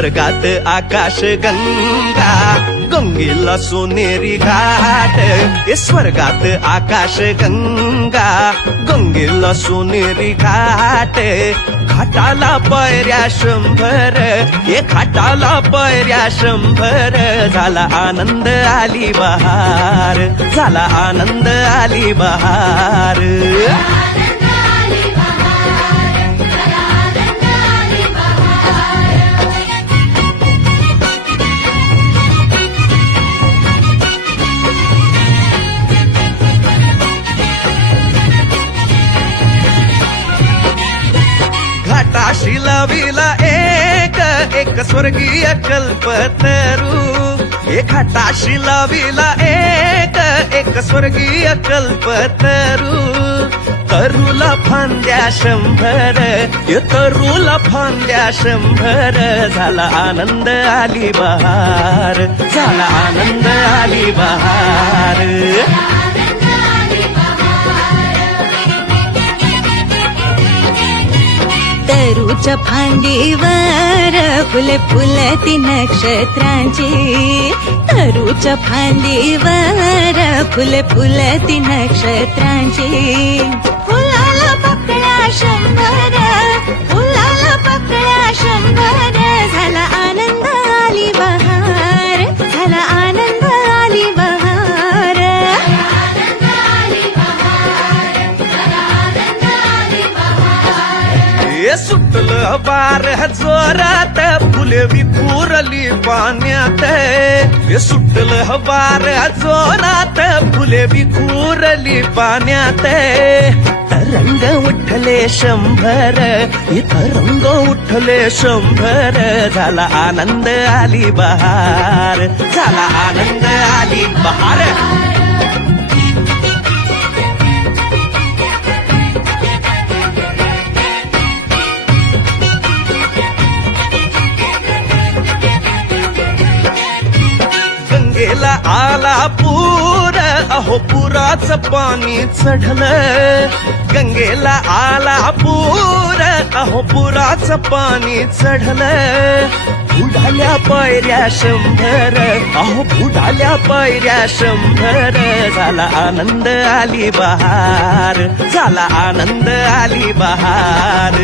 स्वर्गात आकाश गंगा गंगेला सोनेरी घाट स्वर्गात आकाश गंगा गंगेला सोनेरी घाट घाटाला पायऱ्या 100 घाटाला पायऱ्या 100 झाला आनंद आली बहार झाला आनंद आली बहार घाटाशी लाविला एक स्वर्गीय कल्पतरू घाटाशी लाविला एक स्वर्गीय कल्पतरू तरुला फांद्या 100 तरुला फांद्या 100 झाला आनंद आली बहार झाला आनंद आली बहार तरूच्या फांदीवर फुले फुलती नक्षत्रांची तरूच्या फांदीवर फुले फुलती नक्षत्रांची फुलाला पकड्या 100 फुलाला पकड्या 100 झाला आनंद आली बहार झाला आनंद आली बहार सुटलं बार जोरात फुले विखुरली पाण्यात सुटलं बार जोरात फुले विखुरली पाण्यात रंग उठले 100 इथं रंग उठले 100 झाला आनंद आली बहार झाला आनंद आली बहार गंगेला आला पूर अहो पुराचं पाणी चढलं गंगेला आला पूर अहो पुराचं पाणी चढलं बुडाल्या पायऱ्या 100 अहो बुडाल्या पायऱ्या 100 झाला आनंद आली बहार झाला आनंद आली बहार